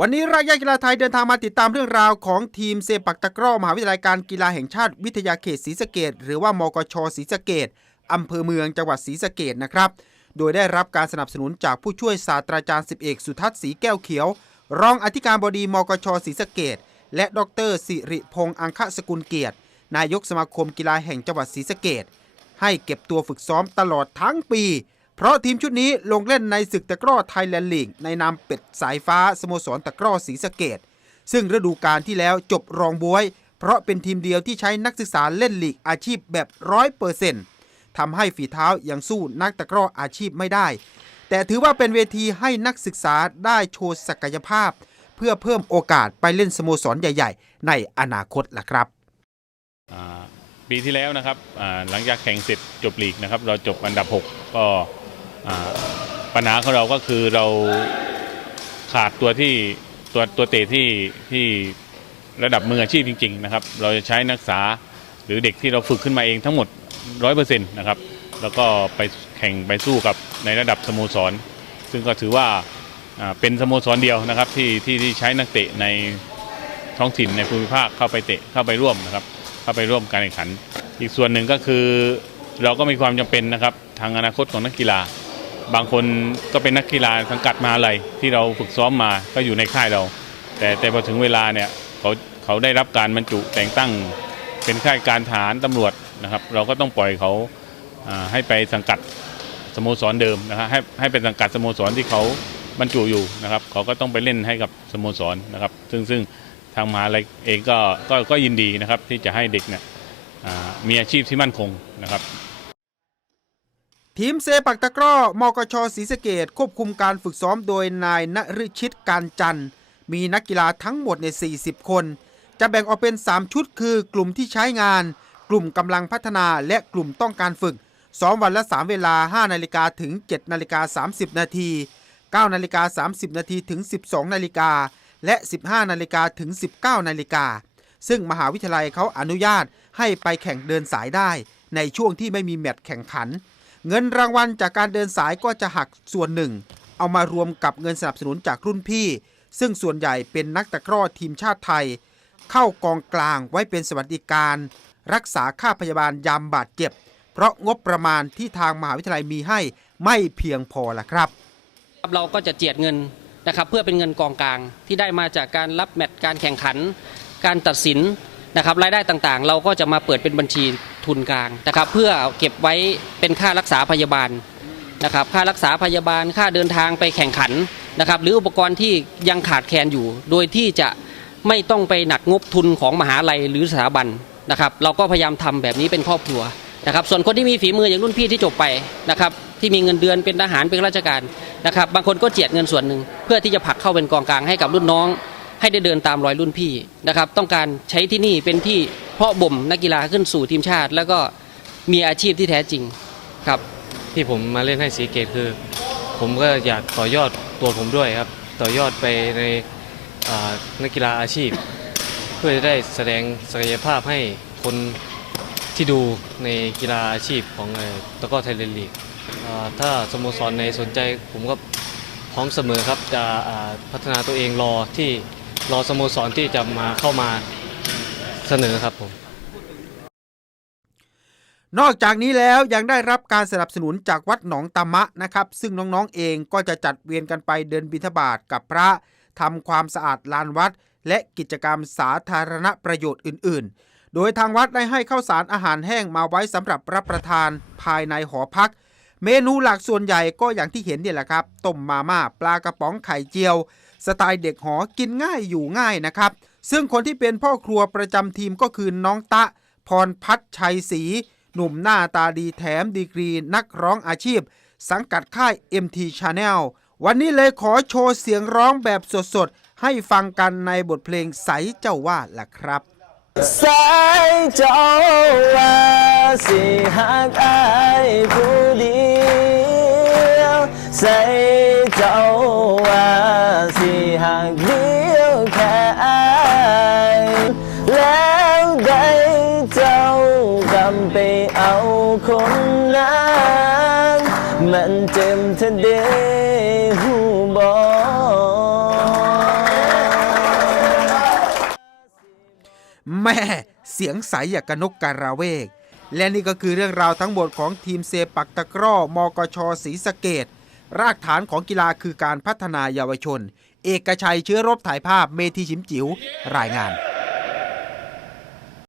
วันนี้รายการกีฬาไทยเดินทางมาติดตามเรื่องราวของทีมเซปักตะกร้อมหาวิทยาลัยการกีฬาแห่งชาติวิทยาเขตศรีสะเกดหรือว่ามกชศรีสะเกดอำเภอเมืองจังหวัดศรีสะเกดนะครับ โดยได้รับการสนับสนุนจากผู้ช่วยศาสตราจารย์สิบเอกสุทัศน์ศรีแก้วเขียว รองอธิการบดีมกชศรีสะเกดและดรสิริพงษ์อังคสกุลเกียรติ นายกสมาคมกีฬาแห่งจังหวัดศรีสะเกดให้เก็บตัวฝึกซ้อมตลอดทั้งปี เพราะทีมชุดนี้ลงเล่นในศึกตะกร้อไทยแลนด์ลีกในนามเป็ดสายฟ้าสโมสรตะกร้อศรีสะเกดซึ่งฤดูกาลที่แล้วจบรองบวย เพราะเป็นทีมเดียวที่ใช้นักศึกษาเล่นลีกอาชีพแบบร้อยเปอร์เซ็นต์ทำให้ฝีเท้ายังสู้นักตะกร้ออาชีพไม่ได้ แต่ถือว่าเป็นเวทีให้นักศึกษาได้โชว์ศักยภาพ เพื่อเพิ่มโอกาสไปเล่นสโมสรใหญ่ ๆ ในอนาคตล่ะครับปีที่แล้วนะครับหลังจากแข่งเสร็จจบลีกนะครับ เราจบอันดับ 6 ก็ ปัญหาของเราก็คือเราขาดตัวที่ตัวตัวเตะที่ที่ระดับมืออาชีพจริง ๆ นะครับ เราจะใช้นักศึกษาหรือเด็กที่เราฝึกขึ้นมาเองทั้งหมด 100%นะครับ แล้วก็ไปแข่งไปสู้กับในระดับสโมสร ซึ่งก็ถือว่าเป็นสโมสรเดียวนะครับที่ที่ที่ใช้นักเตะในท้องถิ่นในภูมิภาคเข้าไปเตะเข้าไปร่วมนะครับ เข้าไปร่วมการแข่งขัน อีกส่วนหนึ่งก็คือเราก็มีความจำเป็นนะครับทางอนาคตของนักกีฬา บางคนก็เป็นนักกีฬาสังกัดมหาลัยที่เราฝึกซ้อมมาก็อยู่ในค่ายเรา แต่แต่พอถึงเวลาเนี่ยเขาเขาได้รับการบรรจุแต่งตั้งเป็นข้าราชการทหารตำรวจนะครับ เราก็ต้องปล่อยเขาให้ไปสังกัดสโมสรเดิมนะครับให้ให้เป็นสังกัดสโมสรที่เขาบรรจุอยู่นะครับ เขาก็ต้องไปเล่นให้กับสโมสรนะครับ ซึ่งซึ่งทางมหาลัยเองก็ก็ก็ยินดีนะครับที่จะให้เด็กเนี่ยมีอาชีพที่มั่นคงนะครับ ทีมเซปักตะกร้อมกชศรีสะเกดควบคุมการฝึกซ้อมโดยนายณฤชิตการจันทร์ มีนักกีฬาทั้งหมดใน 40 คน จะแบ่งออกเป็น 3 ชุดคือกลุ่มที่ใช้งาน กลุ่มกำลังพัฒนาและกลุ่มต้องการฝึก ซ้อมวันละ 3 เวลา 5 นาฬิกาถึง 7 นาฬิกา 30 นาที 9 นาฬิกา 30 นาทีถึง 12 นาฬิกา และ 15 นาฬิกาถึง 19 นาฬิกา ซึ่งมหาวิทยาลัยเขาอนุญาตให้ไปแข่งเดินสายได้ ในช่วงที่ไม่มีแมตช์แข่งขัน เงินรางวัลจากการเดินสายก็จะหักส่วนหนึ่ง เอามารวมกับเงินสนับสนุนจากรุ่นพี่ ซึ่งส่วนใหญ่เป็นนักตะกร้อทีมชาติไทย เข้ากองกลางไว้เป็นสวัสดิการ รักษาค่าพยาบาลยามบาดเจ็บ เพราะงบประมาณที่ทางมหาวิทยาลัยมีให้ไม่เพียงพอละครับครับเราก็จะเจียดเงินนะครับเพื่อเป็นเงินกองกลางที่ได้มาจากการรับแมตช์การแข่งขัน การตัดสิน นะครับรายได้ต่างๆ เราก็จะมาเปิดเป็นบัญชีทุนกลางนะครับ เพื่อเก็บไว้เป็นค่ารักษาพยาบาลนะครับ ค่ารักษาพยาบาลค่าเดินทางไปแข่งขันนะครับ หรืออุปกรณ์ที่ยังขาดแคลนอยู่ โดยที่จะไม่ต้องไปหนักงบทุนของมหาลัยหรือสถาบันนะครับ เราก็พยายามทำแบบนี้เป็นครอบครัวนะครับ ส่วนคนที่มีฝีมืออย่างรุ่นพี่ที่จบไปนะครับ ที่มีเงินเดือนเป็นทหารเป็นราชการนะครับ บางคนก็เจียดเงินส่วนหนึ่งเพื่อที่จะผลักเข้าเป็นกองกลางให้กับรุ่นน้อง ให้ได้เดินตามรอยรุ่นพี่นะครับ ต้องการใช้ที่นี่เป็นที่เพาะบ่มนักกีฬาขึ้นสู่ทีมชาติ แล้วก็มีอาชีพที่แท้จริงครับที่ผมมาเล่นให้สีเกตคือ ผมก็อยากต่อยอดตัวผมด้วยครับ ต่อยอดไปในนักกีฬาอาชีพ เพื่อจะได้แสดงศักยภาพให้คนที่ดูในกีฬาอาชีพของตะก้อไทยแลนด์ลีกถ้าสโมสรในสนใจผมก็พร้อมเสมอครับจะพัฒนาตัวเองรอที่ รอสโมสรที่จะมาเข้ามาเสนอครับผม นอกจากนี้แล้วยังได้รับการสนับสนุนจากวัดหนองตามะนะครับ ซึ่งน้องๆเองก็จะจัดเวียนกันไปเดินบิณฑบาตกับพระทำความสะอาดลานวัด และกิจกรรมสาธารณประโยชน์อื่น ๆ โดยทางวัดได้ให้ข้าวสารอาหารแห้งมาไว้สำหรับรับประทานภายในหอพัก เมนูหลักส่วนใหญ่ก็อย่างที่เห็นเนี่ยแหละครับ ต้มมาม่าปลากระป๋องไข่เจียว สไตล์เด็กหอกินง่ายอยู่ง่ายนะครับ ซึ่งคนที่เป็นพ่อครัวประจำทีมก็คือน้องตะ พรพัฒน์ชัยศรีหนุ่มหน้าตาดีแถมดีกรีนักร้องอาชีพ สังกัดค่าย MT Channel วันนี้เลยขอโชว์เสียงร้องแบบสดๆ ให้ฟังกันในบทเพลงใสเจ้าว่าล่ะครับสายเจ้าว่าสิหักอายผู้เดียวใส จ็มทะเดหูบอแม่เสียงใสอย่างกนกการาเวก และนี่ก็คือเรื่องราวทั้งหมดของทีมเซปักตะกร้อ มกชศรีสะเกดรากฐานของกีฬาคือการพัฒนาเยาวชน เอกชัยเชื้อรบถ่ายภาพเมธีชิมจิ๋วรายงาน